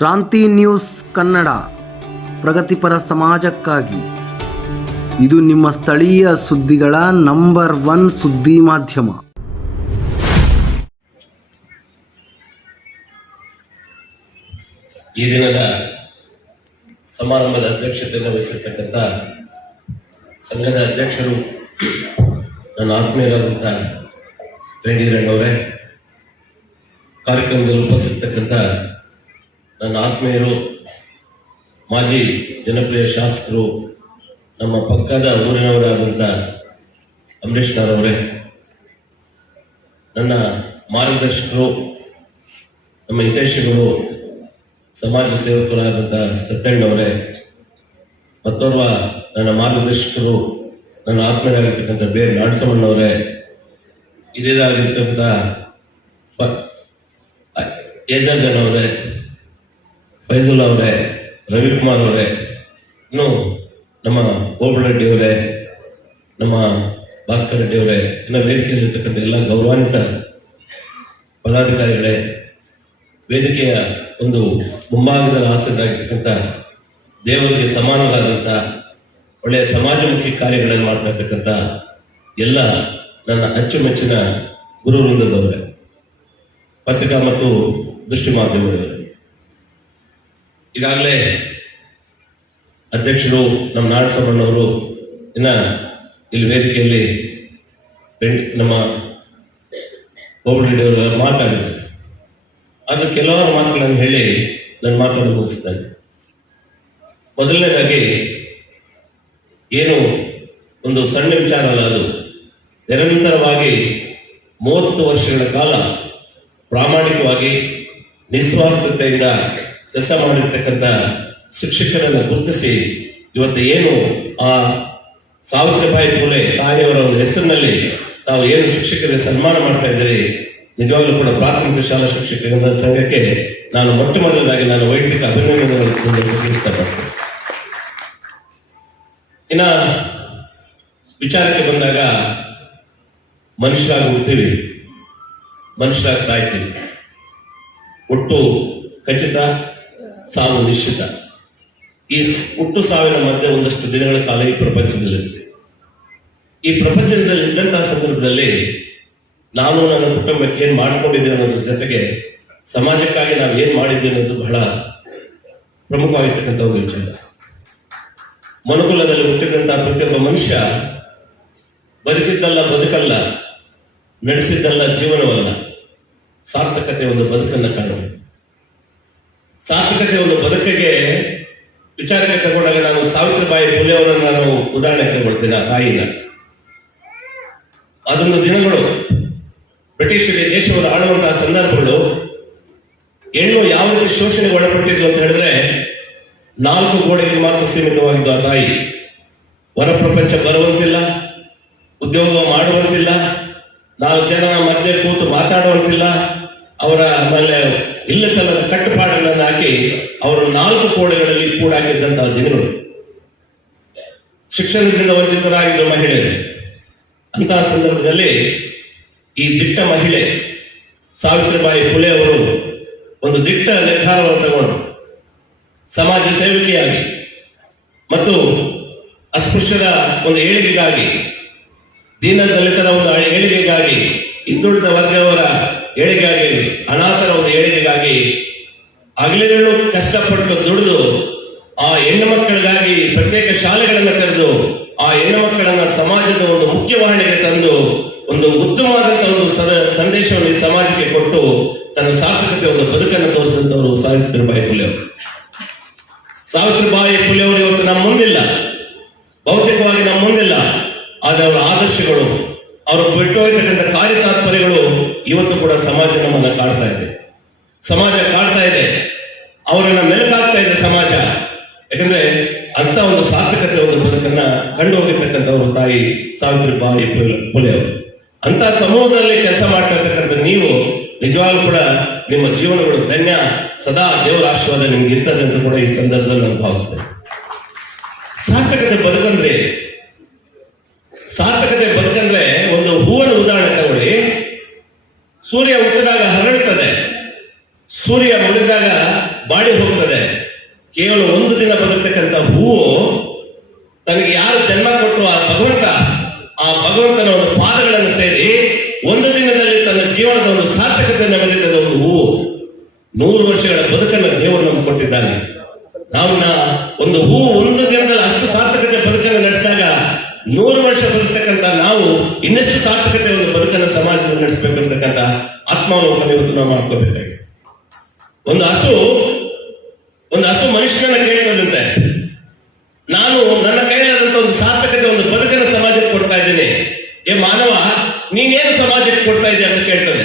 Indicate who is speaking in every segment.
Speaker 1: ಕ್ರಾಂತಿ ನ್ಯೂಸ್ ಕನ್ನಡ, ಪ್ರಗತಿಪರ ಸಮಾಜಕ್ಕಾಗಿ. ಇದು ನಿಮ್ಮ ಸ್ಥಳೀಯ ಸುದ್ದಿಗಳ ನಂಬರ್ ಒನ್ ಸುದ್ದಿ ಮಾಧ್ಯಮ.
Speaker 2: ಈ ದಿನದ ಸಮಾರಂಭದ ಅಧ್ಯಕ್ಷತೆಯನ್ನು ವಹಿಸಿರ್ತಕ್ಕಂಥ ಸಂಘದ ಅಧ್ಯಕ್ಷರು ನನ್ನ ಆತ್ಮೀಯರಾದಂಥ ಬೆಂಡಿರಣ್ಣವರೇ ಕಾರ್ಯಕ್ರಮದಲ್ಲಿ ಉಪಸ್ಥಿತಕ್ಕಂಥ ನನ್ನ ಆತ್ಮೀಯರು, ಮಾಜಿ ಜನಪ್ರಿಯ ಶಾಸಕರು, ನಮ್ಮ ಪಕ್ಕದ ಊರಿನವರಾದಂಥ ಅಂಬರೀಷ್ ಸರ್ ಅವರೇ, ನನ್ನ ಮಾರ್ಗದರ್ಶಕರು, ನಮ್ಮ ಹಿತೈಷಿಗಳು, ಸಮಾಜ ಸೇವಕರಾದಂಥ ಸತ್ಯಣ್ಣವರೇ ಮತ್ತೋರ್ವ ನನ್ನ ಮಾರ್ಗದರ್ಶಕರು, ನನ್ನ ಆತ್ಮೀಯರಾಗಿರ್ತಕ್ಕಂಥ ಬೇರೆ ನಾಡಸಮ್ಮಣ್ಣವರೇ ಹಿರಿಯರಾಗಿರ್ತಕ್ಕಂಥ ಪ- ಅ- ಏಜಾಜನ್ ಅವರೇ ಫೈಜುಲ್ ಅವರೇ, ರವಿಕುಮಾರ್ ಅವರೇ, ಇನ್ನು ನಮ್ಮ ಗೋಪಾಲ ರೆಡ್ಡಿ ಅವರೇ, ನಮ್ಮ ಭಾಸ್ಕರ್ ರೆಡ್ಡಿ ಅವರೇ, ಇನ್ನು ವೇದಿಕೆಯಲ್ಲಿರ್ತಕ್ಕಂಥ ಎಲ್ಲ ಗೌರವಾನ್ವಿತ ಪದಾಧಿಕಾರಿಗಳೇ, ವೇದಿಕೆಯ ಒಂದು ಮುಂಭಾಗದ ಆಸರಾಗಿರ್ತಕ್ಕಂಥ ದೇವರಿಗೆ ಸಮಾನರಾದಂಥ ಒಳ್ಳೆಯ ಸಮಾಜಮುಖಿ ಕಾರ್ಯಗಳನ್ನು ಮಾಡ್ತಾ ಇರ್ತಕ್ಕಂಥ ಎಲ್ಲ ನನ್ನ ಅಚ್ಚುಮೆಚ್ಚಿನ ಗುರು ವೃಂದದವರೇ ಪತ್ರಿಕಾ ಮತ್ತು ದೃಷ್ಟಿ ಮಾಧ್ಯಮದವರೇ. ಈಗಾಗಲೇ ಅಧ್ಯಕ್ಷರು ನಮ್ಮ ನಾಡಸಭಣ್ಣವರು ಇನ್ನ ಇಲ್ಲಿ ವೇದಿಕೆಯಲ್ಲಿ ನಮ್ಮ ಅವರು ಮಾತಾಡಿದ್ದಾರೆ. ಆದರೆ ಕೆಲವಾರು ಮಾತುಗಳನ್ನು ಹೇಳಿ ನನ್ನ ಮಾತನ್ನು ಮುಗಿಸ್ತೇನೆ ಮೊದಲನೇದಾಗಿ ಏನು ಒಂದು ಸಣ್ಣ ವಿಚಾರ ಅಲ್ಲ ಅದು. ನಿರಂತರವಾಗಿ ಮೂವತ್ತು ವರ್ಷಗಳ ಕಾಲ ಪ್ರಾಮಾಣಿಕವಾಗಿ ನಿಸ್ವಾರ್ಥತೆಯಿಂದ ಕೆಲಸ ಮಾಡಿರ್ತಕ್ಕಂಥ ಶಿಕ್ಷಕರನ್ನು ಗುರುತಿಸಿ ಇವತ್ತು ಏನು ಆ ಸಾವಿತ್ರಿಬಾಯಿ ಪೂಲೆ ತಾಯಿಯವರ ಒಂದು ಹೆಸರಿನಲ್ಲಿ ತಾವು ಏನು ಶಿಕ್ಷಕರಿಗೆ ಸನ್ಮಾನ ಮಾಡ್ತಾ ಇದ್ದೀರಿ, ನಿಜವಾಗ್ಲೂ ಕೂಡ ಪ್ರಾಥಮಿಕ ಶಾಲಾ ಶಿಕ್ಷಕರ ಸಂಘಕ್ಕೆ ನಾನು ಮೊಟ್ಟ ಮೊದಲದಾಗಿ ನಾನು ವೈಯಕ್ತಿಕ ಇಷ್ಟಪಡ್ತೇನೆ ಇನ್ನ ವಿಚಾರಕ್ಕೆ ಬಂದಾಗ ಮನುಷ್ಯರಾಗಿ ಹುಡ್ತೀವಿ ಮನುಷ್ಯರಾಗಿ ಸಾಯ್ತೀವಿ. ಒಟ್ಟು ಖಚಿತ ಸಾವು ನಿಶ್ಚಿತ. ಈ ಹುಟ್ಟು ಸಾವಿನ ಮಧ್ಯೆ ಒಂದಷ್ಟು ದಿನಗಳ ಕಾಲ ಈ ಪ್ರಪಂಚದಲ್ಲಿರುತ್ತೆ ಈ ಪ್ರಪಂಚದಲ್ಲಿ ಇದ್ದಂತಹ ಸಂದರ್ಭದಲ್ಲಿ ನಾನು ನನ್ನ ಕುಟುಂಬಕ್ಕೆ ಏನ್ ಮಾಡ್ಕೊಂಡಿದ್ದೇನೆ ಅನ್ನೋದ್ರ ಜೊತೆಗೆ ಸಮಾಜಕ್ಕಾಗಿ ನಾವು ಏನ್ ಮಾಡಿದ್ದೇವೆ ಅನ್ನೋದು ಬಹಳ ಪ್ರಮುಖವಾಗಿರ್ತಕ್ಕಂಥ ಒಂದು ವಿಚಾರ. ಮನುಕುಲದಲ್ಲಿ ಹುಟ್ಟಿದಂತಹ ಪ್ರತಿಯೊಬ್ಬ ಮನುಷ್ಯ ಬದುಕಿದ್ದಲ್ಲ, ಬದುಕಲ್ಲ, ನಡೆಸಿದ್ದಲ್ಲ ಜೀವನವಲ್ಲ ಸಾರ್ಥಕತೆ ಒಂದು ಬದುಕನ್ನು ಕಾಣುವ ಸಾರ್ಥಕತೆ ಒಂದು ಬದುಕಿಗೆ ವಿಚಾರಕ್ಕೆ ತಗೊಂಡಾಗ ನಾನು ಸಾವಿತ್ರಿಬಾಯಿ ಫುಲೆ ಅವರನ್ನು ನಾನು ಉದಾಹರಣೆ ತಗೊಳ್ತೇನೆ ಆ ತಾಯಿನ ಅದೊಂದು ದಿನಗಳು ಬ್ರಿಟಿಷರಿಗೆ ದೇಶವನ್ನು ಆಳುವಂತಹ ಸಂದರ್ಭಗಳು. ಹೆಣ್ಣು ಯಾವ ರೀತಿ ಶೋಷಣೆಗೆ ಒಳಪಟ್ಟಿದ್ರು ಅಂತ ಹೇಳಿದ್ರೆ ನಾಲ್ಕು ಗೋಡೆಗೆ ಮಾತ್ರ ಸೀಮಿತವಾಗಿದ್ದು ಆ ತಾಯಿ. ಹೊರ ಪ್ರಪಂಚ ಬರುವಂತಿಲ್ಲ, ಉದ್ಯೋಗ ಮಾಡುವಂತಿಲ್ಲ, ನಾಲ್ಕು ಜನ ಮಧ್ಯೆ ಕೂತು ಮಾತಾಡುವಂತಿಲ್ಲ ಅವರ ಮೇಲೆ ಇಲ್ಲಸಲ್ಲದ ಕಟ್ಟುಪಾಡುಗಳನ್ನು ಹಾಕಿ ಅವರು ನಾಲ್ಕು ಕೋಣೆಗಳಲ್ಲಿ ಕೂಡ ಆಗಿದ್ದಂತಹ ದಿನಗಳು. ಶಿಕ್ಷಣದಿಂದ ವಂಚಿತರಾಗಿದ್ದ ಮಹಿಳೆಯರು. ಅಂತಹ ಸಂದರ್ಭದಲ್ಲಿ ಈ ದಿಟ್ಟ ಮಹಿಳೆ ಸಾವಿತ್ರಿಬಾಯಿ ಫುಲೆ ಅವರು ಒಂದು ದಿಟ್ಟ ನಿರ್ಧಾರವನ್ನು ತಗೊಂಡು ಸಮಾಜ ಸೇವಕಿಯಾಗಿ ಮತ್ತು ಅಸ್ಪೃಶ್ಯರ ಒಂದು ಏಳಿಗೆಗಾಗಿ ದೀನ ದಲಿತರ ಒಂದು ಏಳಿಗೆಗಾಗಿ ಹಿಂದುಳಿದ ವರ್ಗದವರ ಏಳಿಗೆಗಾಗಿ ಅನಾಥರ ಒಂದು ಏಳಿಗೆಗಾಗಿ ಹಗಲಿರುಳು ಕಷ್ಟಪಟ್ಟು ದುಡಿದು ಆ ಹೆಣ್ಣು ಮಕ್ಕಳಿಗಾಗಿ ಪ್ರತ್ಯೇಕ ಶಾಲೆಗಳನ್ನು ತೆರೆದು ಆ ಹೆಣ್ಣು ಮಕ್ಕಳನ್ನ ಸಮಾಜದ ಒಂದು ಮುಖ್ಯವಾಹಿನಿಗೆ ತಂದು ಒಂದು ಉತ್ತಮವಾದಂತಹ ಒಂದು ಸದ- ಸಂದೇಶವನ್ನು ಈ ಸಮಾಜಕ್ಕೆ ಕೊಟ್ಟು ತನ್ನ ಸಾರ್ಥಕತೆ ಒಂದು ಬದುಕನ್ನು ತೋರಿಸಿದಂತವರು ಸಾವಿತ್ರಿಬಾಯಿ ಪುಲೆ ಅವರು ಸಾವಿತ್ರಿಬಾಯಿ ಪುಲೆ ಅವರು ಇವತ್ತು ನಮ್ಮ ಮುಂದಿಲ್ಲ. ಭೌತಿಕವಾಗಿ ನಮ್ಮ ಮುಂದಿಲ್ಲ. ಆದರೆ ಅವರ ಆದರ್ಶಗಳು, ಅವರು ಬಿಟ್ಟು ಹೋಗ್ತಕ್ಕಂಥ ಕಾರ್ಯತಾತ್ಪರ್ಯಗಳು ಇವತ್ತು ಕೂಡ ಸಮಾಜ ನಮ್ಮನ್ನ ಕಾಡ್ತಾ ಇದೆ. ಸಮಾಜ ಕಾಡ್ತಾ ಇದೆ. ಅವರನ್ನ ಮೆಲುಕಾಗ್ತಾ ಇದೆ ಸಮಾಜ. ಯಾಕಂದ್ರೆ ಅಂತ ಒಂದು ಸಾರ್ಥಕತೆ, ಒಂದು ಬದುಕನ್ನ ಕಂಡು ಹೋಗಿರ್ತಕ್ಕಂಥವ್ರು ತಾಯಿ ಸಾವಿತ್ರಿಬಾಯಿ ಬಾಯಿ ಫುಲೆ ಅವರು. ಅಂತ ಸಮೂಹದಲ್ಲಿ ಕೆಲಸ ಮಾಡ್ತಿರ್ತಕ್ಕಂಥ ನೀವು ನಿಜವಾಗ್ಲೂ ಕೂಡ ನಿಮ್ಮ ಜೀವನಗಳು ಧನ್ಯ. ಸದಾ ದೇವರ ಆಶೀರ್ವಾದ ನಿಮ್ಗೆ ಇರ್ತದೆ ಅಂತ ಕೂಡ ಈ ಸಂದರ್ಭದಲ್ಲಿ ನಾನು ಭಾವಿಸ್ತೇನೆ. ಸಾರ್ಥಕತೆ ಬದುಕಂದ್ರೆ ಸಾರ್ಥಕತೆ ಬದುಕಂದ್ರೆ ಒಂದು ಹೂವನ ಉದಾಹರಣೆ ತಗೊಳ್ಳಿ. ಸೂರ್ಯ ಹುಟ್ಟಿದಾಗ ಹರಡುತ್ತದೆ ಸೂರ್ಯ ಮುಳುಗಿದಾಗ ಬಾಡಿ ಹೋಗ್ತದೆ. ಕೇವಲ ಒಂದು ದಿನ ಬದುಕ್ತಕ್ಕಂಥ ಹೂವು ತನಗೆ ಯಾರು ಜನ್ಮ ಕೊಟ್ಟರು ಆ ಭಗವಂತ, ಆ ಭಗವಂತನ ಒಂದು ಪಾದಗಳನ್ನು ಸೇರಿ ಒಂದು ದಿನದಲ್ಲಿ ತನ್ನ ಜೀವನದ ಒಂದು ಸಾರ್ಥಕತೆಯನ್ನು ಬಂದಿದ್ದ ಒಂದು ಹೂವು ನೂರು ವರ್ಷಗಳ ಬದುಕನ್ನು ದೇವರು ನಮ್ಗೆ ಕೊಟ್ಟಿದ್ದಾನೆ. ನಾವು ಒಂದು ಹೂವು ಒಂದು ದಿನದಲ್ಲಿ ಅಷ್ಟು ಸಾರ್ಥಕತೆ ಬದುಕನ್ನು ನಡೆಸಿದಾಗ ನೂರು ವರ್ಷ ಬದುಕ್ತಕ್ಕಂಥ ನಾವು ಇನ್ನಷ್ಟು ಸಾರ್ಥಕತೆ ಒಂದು ಬದುಕನ್ನು ಸಮಾಜದಲ್ಲಿ ನಡೆಸಬೇಕು ಅಂತಕ್ಕಂಥ ಆತ್ಮಾವಲೋಕನ ಇವತ್ತು ನಾವು ಮಾಡ್ಕೋಬೇಕಾಗಿದೆ ಒಂದು ಹಸು ಒಂದು ಹಸು ಮನುಷ್ಯನ ಕೇಳ್ತದಂತೆ ನಾನು ನನ್ನ ಕೈಲಾದಂತ ಒಂದು ಸಾರ್ಥಕತೆ, ಒಂದು ಬದುಕನ್ನು ಸಮಾಜಕ್ಕೆ ಕೊಡ್ತಾ ಇದ್ದೀನಿ. ಏ ಮಾನವ, ನೀನೇನು ಸಮಾಜಕ್ಕೆ ಕೊಡ್ತಾ ಇದ್ದೀಯ ಅಂತ ಕೇಳ್ತದೆ.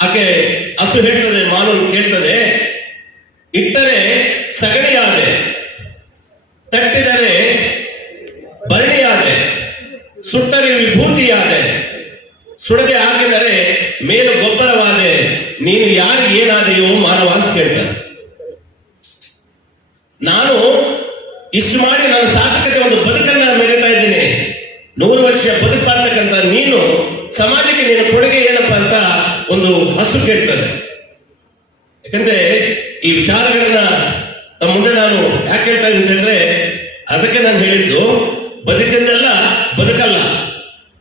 Speaker 2: ಆಕೆ ಹಸು ಹೇಳ್ತದೆ ಮಾನವನು ಕೇಳ್ತದೆ, ಇಟ್ಟರೆ ಸಗಣಿಯಾದೆ, ತಟ್ಟಿದರೆ ಬರಣಿಯಾದೆ ಸುಟ್ಟರೆ ವಿಭೂತಿಯಾದೆ, ಸುಡದೆ ಹಾಕಿದರೆ ಮೇಲು ನೀನು ಯಾರು ಏನಾದೆಯೋ ಮಾನವ ಅಂತ ಕೇಳ್ತಾನೆ. ನಾನು ಇಷ್ಟು ಮಾಡಿ ನನ್ನ ಸಾರ್ಥಕತೆ ಒಂದು ಬದುಕನ್ನ ಮೆರೀತಾ ಇದ್ದೀನಿ. ನೂರು ವರ್ಷ ಬದುಕಾಗ್ತಕ್ಕಂಥ ನೀನು ಸಮಾಜಕ್ಕೆ ನೀನು ಕೊಡುಗೆ ಏನಪ್ಪ ಅಂತ ಒಂದು ಹಸು ಕೇಳ್ತದೆ. ಯಾಕಂದ್ರೆ ಈ ವಿಚಾರಗಳನ್ನ ತಮ್ಮ ಮುಂದೆ ನಾನು ಯಾಕೆ ಹೇಳ್ತಾ ಇದ್ದೀನಿ ಹೇಳಿದ್ರೆ, ಅದಕ್ಕೆ ನಾನು ಹೇಳಿದ್ದು ಬದುಕಿದ್ದೆಲ್ಲ ಬದುಕಲ್ಲ,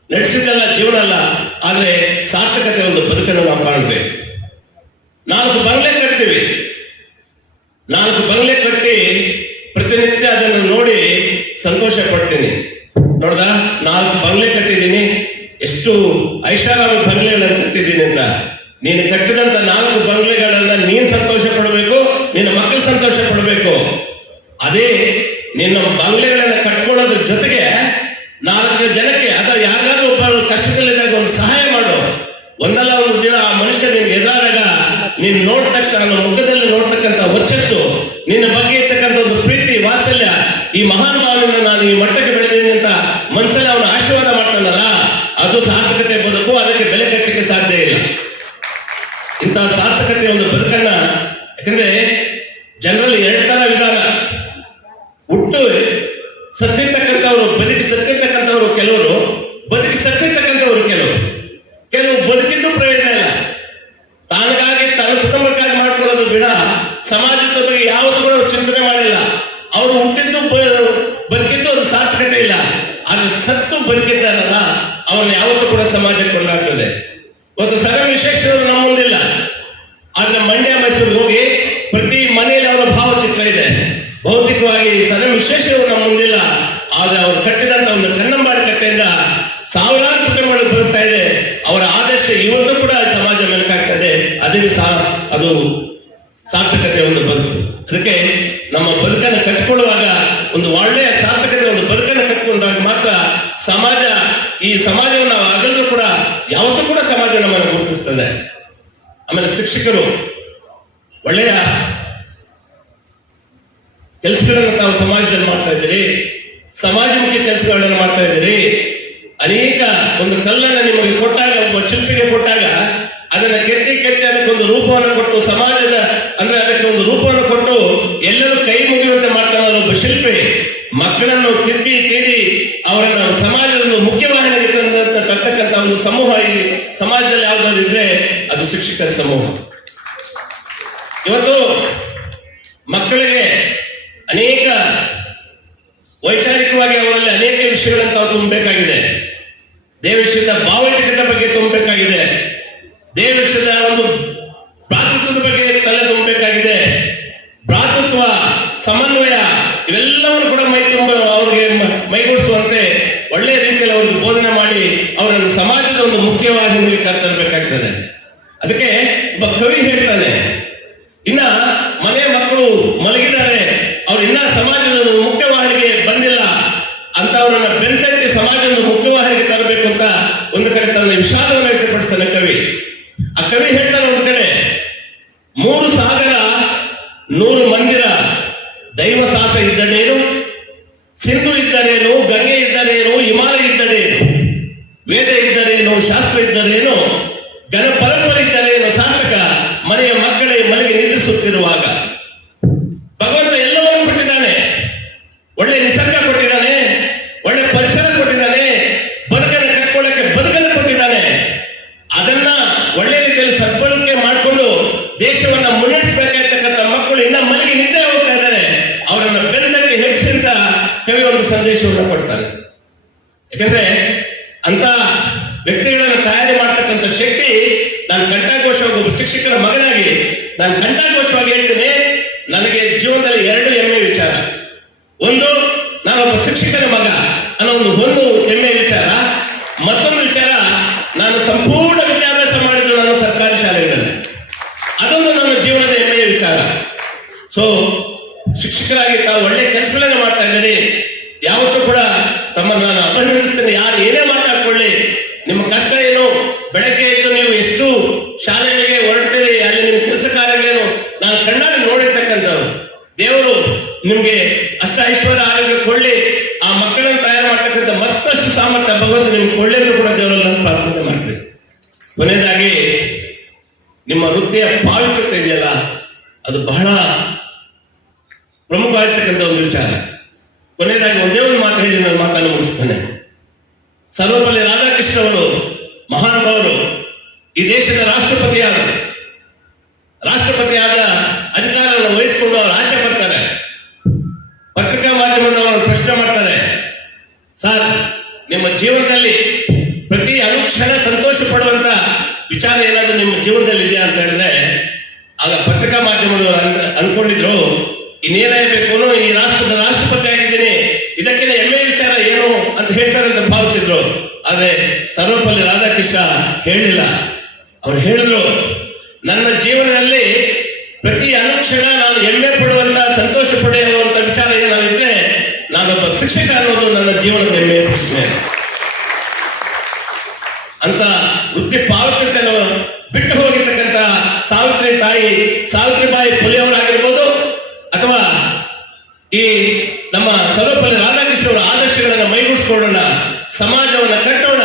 Speaker 2: ನಡೆಸಿದ್ದೆಲ್ಲ ಜೀವನ ಅಲ್ಲ, ಆದ್ರೆ ಸಾರ್ಥಕತೆ ಒಂದು ಬದುಕನ್ನು ನಾವು ಕಾಣಬೇಕು. ನೀನು ಕಟ್ಟಿದಂತ ನಾಲ್ಕು ಬಂಗ್ಲೆಗಳನ್ನ ನೀನ್ ಸಂತೋಷ ಪಡಬೇಕು ನಿನ್ನ ಮಕ್ಕಳು ಸಂತೋಷ ಪಡಬೇಕು ಅದೇ ನಿನ್ನ ಬಂಗ್ಲೆಗಳನ್ನ ಕಟ್ಕೊಳ್ಳೋದ್ರ ಜೊತೆಗೆ ನಾಲ್ಕು ಜನಕ್ಕೆ ಅಥವಾ ಯಾರಾದ್ರೂ ಒಬ್ಬ ಕಷ್ಟದಲ್ಲಿದ್ದಾಗ ಒಂದು ಸಹಾಯ ಮಾಡು. ಒಂದಲ್ಲ ಒಂದು ದಿನ ಆ ಮನುಷ್ಯ ನಿನ್ಗೆ ಎದುರಾದಾಗ ನೀನ್ ನೋಡಿದ ತಕ್ಷಣ ಮುಖದಲ್ಲಿ ನೋಡ್ತಕ್ಕಂಥ ವರ್ಚಸ್ಸು, ನಿನ್ನ ಬಗ್ಗೆ ಇರ್ತಕ್ಕಂಥ ಒಂದು ಪ್ರೀತಿ, ವಾತ್ಸಲ್ಯ, ಈ ಮಹಾನ್ ಭಾವದಿಂದ ನಾನು ಈ ಮಟ್ಟಕ್ಕೆ ಬೆಳೆದಿದ್ದೀನಿ ಅಂತ ಮನಸ್ಸಲ್ಲಿ ಅವನ ಆಶೀರ್ವಾದ ಮಾಡ್ತಾನಲ್ಲ ಅದು ಸಾರ್ಥಕತೆ ಬದುಕು ಅದಕ್ಕೆ ಬೆಲೆ ಕಟ್ಟಲಿಕ್ಕೆ ಸಾಧ್ಯ ಇಲ್ಲ ಇಂತಹ ಸಾರ್ಥಕತೆ ಒಂದು ಬದುಕನ್ನ ಯಾಕಂದ್ರೆ ಜನರಲ್ಲಿ ಎರಡು ತರ ವಿಧಾನ ಹುಟ್ಟು ಸತ್ತಿರ್ತಕ್ಕಂಥವ್ರು ಬದುಕಿ ಸತ್ತಿರ್ತಕ್ಕಂಥವ್ರು ಕೆಲವರು ಬದುಕಿ ಸತ್ತಿರ್ತಕ್ಕಂಥವ್ರು ಕೆಲವರು ಕೆಲವು ಬದುಕಿದ್ದು ಪ್ರಯೋಜನ ಇಲ್ಲ ತಾನಗಾಗಿ ತನ್ನ ಕುಟುಂಬಕ್ಕಾಗಿ ಮಾಡ್ಕೊಳ್ಳೋದು ಬಿಡ ಸಮಾಜದ ಬಗ್ಗೆ ಯಾವತ್ತೂ ಕೂಡ ಚಿಂತನೆ ಮಾಡಿಲ್ಲ. ಅವರು ಹುಟ್ಟಿದ್ದು ಬದುಕಿದ್ದು ಅದು ಸಾರ್ಥಕತೆ ಇಲ್ಲ. ಆದ್ರೆ ಸತ್ತು ಬದುಕಿದ್ದಾರಲ್ಲ ಅವ್ರನ್ನ ಯಾವತ್ತೂ ಕೂಡ ಸಮಾಜ ಕೊಂಡಾಗ್ತದೆ ಒಂದು ಸಗಂ ವಿಶೇಷರು ನಮ್ಮ ಮುಂದಿಲ್ಲ. ಆದ್ರೆ ಮಂಡ್ಯ ಮೈಸೂರು ಹೋಗಿ ಪ್ರತಿ ಮನೆಯಲ್ಲಿ ಅವರ ಭಾವಚಿತ್ರ ಇದೆ. ಭೌತಿಕವಾಗಿ ಸಗಂ ವಿಶೇಷರು ನಮ್ಮ ಮುಂದಿಲ್ಲ. ಆದ್ರೆ ಅವರು ಕಟ್ಟಿದಂತ ಒಂದು ಕನ್ನಂಬಾಡಿ ಕಟ್ಟೆಯಿಂದ ಸಾವಿರಾರು ಕುಟುಂಬಗಳು ಬರುತ್ತಾ ಇದೆ. ಅವರ ಆದರ್ಶ ಇವತ್ತು ಕೂಡ ಸಮಾಜ ಮೆಲುಕಾಗ್ತದೆ. ಅದೇ ಅದು ಸಾರ್ಥಕತೆ ಒಂದು ಬದುಕು. ಅದಕ್ಕೆ ನಮ್ಮ ಬದುಕನ್ನು ಕಟ್ಟಿಕೊಳ್ಳುವಾಗ ಒಂದು ಒಳ್ಳೆಯ ಸಾರ್ಥಕತೆ, ಒಂದು ಬದುಕನ್ನು ಕಟ್ಟಿಕೊಂಡಾಗ ಮಾತ್ರ ಸಮಾಜ, ಈ ಸಮಾಜವನ್ನು ನಾವು ಆಗಲ್ಲೂ ಕೂಡ ಯಾವತ್ತೂ ಕೂಡ ಸಮಾಜ ನಮ್ಮನ್ನು ಗುರುತಿಸ್ತದೆ. ಆಮೇಲೆ ಶಿಕ್ಷಕರು, ಒಳ್ಳೆಯ ಕೆಲಸಗಳನ್ನು ತಾವು ಸಮಾಜದಲ್ಲಿ ಮಾಡ್ತಾ ಇದ್ದೀರಿ. ಸಮಾಜಮುಖಿ ಕೆಲಸಗಳನ್ನು ಮಾಡ್ತಾ ಇದ್ದೀರಿ. ಅನೇಕ ಒಂದು ಕಲ್ಲನ್ನು ನಿಮಗೆ ಕೊಟ್ಟಾಗ, ಒಬ್ಬ ಶಿಲ್ಪಿಗೆ ಕೊಟ್ಟಾಗ ಅದನ್ನ ಕೆತ್ತಿ ಕೆತ್ತಿ ಅದಕ್ಕೆ ಒಂದು ರೂಪವನ್ನು ಕೊಟ್ಟು ಸಮಾಜದ, ಅಂದ್ರೆ ಅದಕ್ಕೆ ಒಂದು ರೂಪವನ್ನು ಕೊಟ್ಟು ಎಲ್ಲರೂ ಕೈ ಮುಗಿಯುವಂತೆ ಮಾಡ್ತಾನಲ್ಲ ಒಬ್ಬ ಶಿಲ್ಪಿ. ಮಕ್ಕಳನ್ನು ತಿದ್ದಿ ತೀಡಿ ಅವರನ್ನ ಸಮಾಜದ ಮುಖ್ಯವಾಹಿನಿಗೆ ತಂದಂತ ತರ್ತಕ್ಕಂಥ ಒಂದು ಸಮೂಹ ಇದೆ ಸಮಾಜದಲ್ಲಿ ಯಾವ್ದಾದ್ರು ಇದ್ರೆ ಅದು ಶಿಕ್ಷಕರ ಸಮೂಹ. ಇವತ್ತು ಮಕ್ಕಳಿಗೆ ಅನೇಕ ವೈಚಾರಿಕವಾಗಿ ಅವರಲ್ಲಿ ಅನೇಕ ವಿಷಯಗಳನ್ನು ತಾವು ತುಂಬಬೇಕಾಗಿದೆ. ದೇವಶ್ರದ ಭಾವೈಕ್ಯತೆ ಬಗ್ಗೆ ತುಂಬಬೇಕಾಗಿದೆ. ದೇವಶ್ರದ ಒಂದು ಭ್ರಾತೃತ್ವದ ಬಗ್ಗೆ ತಲೆ ತುಂಬಬೇಕಾಗಿದೆ ಭ್ರಾತೃತ್ವ, ಸಮನ್ವಯ ಇವೆಲ್ಲವನ್ನು ಕೂಡ ಮೈ ತುಂಬ ಅವ್ರಿಗೆ ಮೈಗೂಡಿಸುವಂತೆ ಒಳ್ಳೆಯ ರೀತಿಯಲ್ಲಿ ಅವರಿಗೆ ಬೋಧನೆ ಮಾಡಿ ಅವರನ್ನು ಸಮಾಜದ ಒಂದು ಮುಖ್ಯವಾಗಿ ಕರ್ತರಬೇಕಾಗ್ತದೆ. ಅದಕ್ಕೆ ಒಬ್ಬ ಕವಿ ಹೇಳ್ತಾನೆ, ಇನ್ನ ಮನೆ ಮಕ್ಕಳು ಮಲಗಿದ್ದಾರೆ ಅವ್ರು ಇನ್ನ ಸಮಾಜದ ಒಂದು ಮುಖ್ಯವಾಹಿನಿಗೆ ಬಂದಿಲ್ಲ ಅಂತವರನ್ನ ಬೆಂತಟ್ಟಿ ಸಮಾಜದ ಮುಖ್ಯವಾಹಿನಿಗೆ ತರಬೇಕು ಅಂತ ಒಂದು ಕಡೆ ತನ್ನ ವಿಷಾದವನ್ನು ವ್ಯಕ್ತಪಡಿಸ್ತಾನೆ ಕವಿ ಆ ಕವಿ ಹೇಳ್ತಾನೆ ಒಂದು ಕಡೆ ಮೂರು ಸಾಗರ ನಾನು ಘಂಟಾಘೋಷವಾಗಿ ಹೇಳ್ತೇನೆ, ನನಗೆ ಜೀವನದಲ್ಲಿ ಎರಡು ಹೆಮ್ಮೆ ವಿಚಾರ. ಒಂದು, ನಾನೊಬ್ಬ ಶಿಕ್ಷಕರ ಮಗ ಅನ್ನೋ ಒಂದು ಒಂದು ಹೆಮ್ಮೆ ವಿಚಾರ. ಮತ್ತೊಂದು ವಿಚಾರ, ನಾನು ಸಂಪೂರ್ಣ ವಿದ್ಯಾಭ್ಯಾಸ ಮಾಡಿದ್ದು ನನ್ನ ಸರ್ಕಾರಿ ಶಾಲೆಗಳಲ್ಲಿ. ಅದೊಂದು ನನ್ನ ಜೀವನದ ಹೆಮ್ಮೆಯ ವಿಚಾರ. ಸೊ ಶಿಕ್ಷಕರಾಗಿ ತಾವು ಒಳ್ಳೆ ಕೆಲಸಗಳನ್ನ ಮಾಡ್ತಾ ಇದ್ದೀರಿ ಯಾವತ್ತೂ ಕೂಡ ತಮ್ಮನ್ನು ನಾನು ಅಭಿನಂದಿಸ್ತೇನೆ. ಯಾರು ಏನೇ ಮಾತಾಡ್ಕೊಳ್ಳಿ, ನಿಮ್ಮ ಕಷ್ಟ ಏನು ಬೆಳಗ್ಗೆ ಎದ್ದು ನೀವು ಎಷ್ಟು ಶಾಲೆಗಳಿಗೆ ಹೊರಡ್ತೀರಿ ಅಲ್ಲಿ ನಿಮ್ಮ ಕೆಲಸ ಕಾರ್ಯಗಳೇನು ನಾನು ಕಣ್ಣಾಡಿ ನೋಡಿರ್ತಕ್ಕಂಥದ್ದು ದೇವರು ನಿಮ್ಗೆ ಅಷ್ಟ ಐಶ್ವರ್ಯ ಆರೋಗ್ಯ ಕೊಳ್ಳಿ ಆ ಮಕ್ಕಳನ್ನು ತಯಾರು ಮಾಡ್ತಕ್ಕಂಥ ಮತ್ತಷ್ಟು ಸಾಮರ್ಥ್ಯ ಭಗವಂತ ನಿಮ್ಗೆ ಕೊಳ್ಳಿ ಅಂತ ಕೂಡ ದೇವರಲ್ಲಿ ನಾನು ಪ್ರಾರ್ಥನೆ ಮಾಡ್ತೀನಿ ಕೊನೆಯದಾಗಿ ನಿಮ್ಮ ವೃತ್ತಿಯ ಪಾವಿತ್ರ್ಯತೆ ಇದೆಯಲ್ಲ ಅದು ಬಹಳ ಪ್ರಮುಖವಾಗಿರ್ತಕ್ಕಂಥ ಒಂದು ವಿಚಾರ. ಕೊನೆಯದಾಗಿ ಒಂದೇ ಒಂದು ಮಾತು ಹೇಳಿ ನಾನು ಮಾತನ್ನು ಮುಗಿಸ್ತೇನೆ. ಸರ್ವಪಲ್ಲಿ ರಾಧಾಕೃಷ್ಣ ಅವರು ಮಹಾನುಭಾವರು ಈ ದೇಶದ ರಾಷ್ಟ್ರಪತಿಯಾದ ರಾಷ್ಟ್ರಪತಿಯಾದ ಅಧಿಕಾರವನ್ನು ವಹಿಸಿಕೊಂಡು ಅವರು ಆಚೆ ಬರ್ತಾರೆ. ಪತ್ರಿಕಾ ಮಾಧ್ಯಮದವರು ಪ್ರಶ್ನೆ ಮಾಡ್ತಾರೆ, ಸರ್, ನಿಮ್ಮ ಜೀವನದಲ್ಲಿ ಪ್ರತಿ ಅನುಕ್ಷಣ ಸಂತೋಷ ಪಡುವಂತ ವಿಚಾರ ಏನಾದರೂ ನಿಮ್ಮ ಜೀವನದಲ್ಲಿ ಇದೆಯಾ ಅಂತ ಹೇಳಿದ್ರೆ, ಆಗ ಪತ್ರಿಕಾ ಮಾಧ್ಯಮದವರು ಅಂದ್- ಅಂದ್ಕೊಂಡಿದ್ರು ಇನ್ನೇನೇ ಬೇಕು ಈ ರಾಷ್ಟ್ರದ ರಾಷ್ಟ್ರಪತಿ ಆಗಿದ್ದೀನಿ. ಇದಕ್ಕಿಂತ ಹೆಮ್ಮೆ ವಿಚಾರ ಏನು ಅಂತ ಹೇಳ್ತಾರೆ ಅಂತ ಭಾವಿಸಿದ್ರು. ಆದ್ರೆ ಸರ್ವಪಲ್ಲಿ ರಾಧಾಕೃಷ್ಣ ಹೇಳಿಲ್ಲ. ಅವ್ರು ಹೇಳಿದ್ರು, ನನ್ನ ಜೀವನದಲ್ಲಿ ಪ್ರತಿ ಅನುಕ್ಷಣ ನಾನು ಹೆಮ್ಮೆ ಪಡುವಂತ, ಸಂತೋಷ ಪಡೆಯುವಂತ ವಿಚಾರ ಏನಾಗುತ್ತೆ ನಾನೊಬ್ಬ ಶಿಕ್ಷಕ ಅನ್ನೋದು ನನ್ನ ಜೀವನದ ಹೆಮ್ಮೆ ಪ್ರಶ್ನೆ. ಅಂತ ವೃತ್ತಿ ಪಾವತಿಯನ್ನು ಬಿಟ್ಟು ಹೋಗಿರ್ತಕ್ಕಂತ ಸಾವಿತ್ರಿ ತಾಯಿ ಸಾವಿತ್ರಿಬಾಯಿ ಪುಲೆ ಅವರಾಗಿರ್ಬೋದು ಅಥವಾ ಈ ನಮ್ಮ ಸರ್ವಪಲ್ಲಿ ರಾಧಾಕೃಷ್ಣ ಅವರ ಆದರ್ಶಗಳನ್ನು ಮೈಗೂಡಿಸ್ಕೊಳ್ಳೋಣ. ಸಮಾಜವನ್ನ ಕಟ್ಟೋಣ.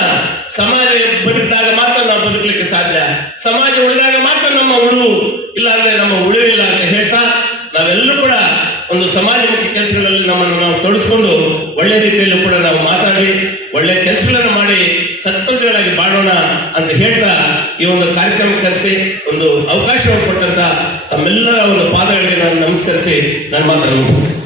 Speaker 2: ಸಮಾಜ ಬದುಕಿದಾಗ ಮಾತ್ರ ನಾವು ಬದುಕಲಿಕ್ಕೆ ಸಾಧ್ಯ. ಸಮಾಜ ಉಳಿದಾಗ ಮಾತ್ರ ನಮ್ಮ ಉಳಿವು. ಇಲ್ಲ ಅಂದ್ರೆ ನಮ್ಮ ಉಳಿವಿಲ್ಲ ಅಂತ ಹೇಳ್ತಾ ನಾವೆಲ್ಲರೂ ಕೂಡ ಒಂದು ಸಮಾಜಮುಖಿ ಕೆಲಸಗಳಲ್ಲಿ ನಮ್ಮನ್ನು ನಾವು ತೊಡಸ್ಕೊಂಡು ಒಳ್ಳೆ ರೀತಿಯಲ್ಲಿ ಕೂಡ ನಾವು ಮಾತಾಡಿ, ಒಳ್ಳೆ ಕೆಲಸಗಳನ್ನು ಮಾಡಿ ಸತ್ಪ್ರಜೆಗಳಾಗಿ ಬಾಳೋಣ ಅಂತ ಹೇಳ್ತಾ ಈ ಒಂದು ಕಾರ್ಯಕ್ರಮ ಕರೆಸಿ ಒಂದು ಅವಕಾಶವನ್ನು ಕೊಟ್ಟಂತ ತಮ್ಮೆಲ್ಲರ ಒಂದು ಪಾದಗಳಿಗೆ ನಾನು ನಮಸ್ಕರಿಸಿ ನನ್ನ ಮಾತನ್ನು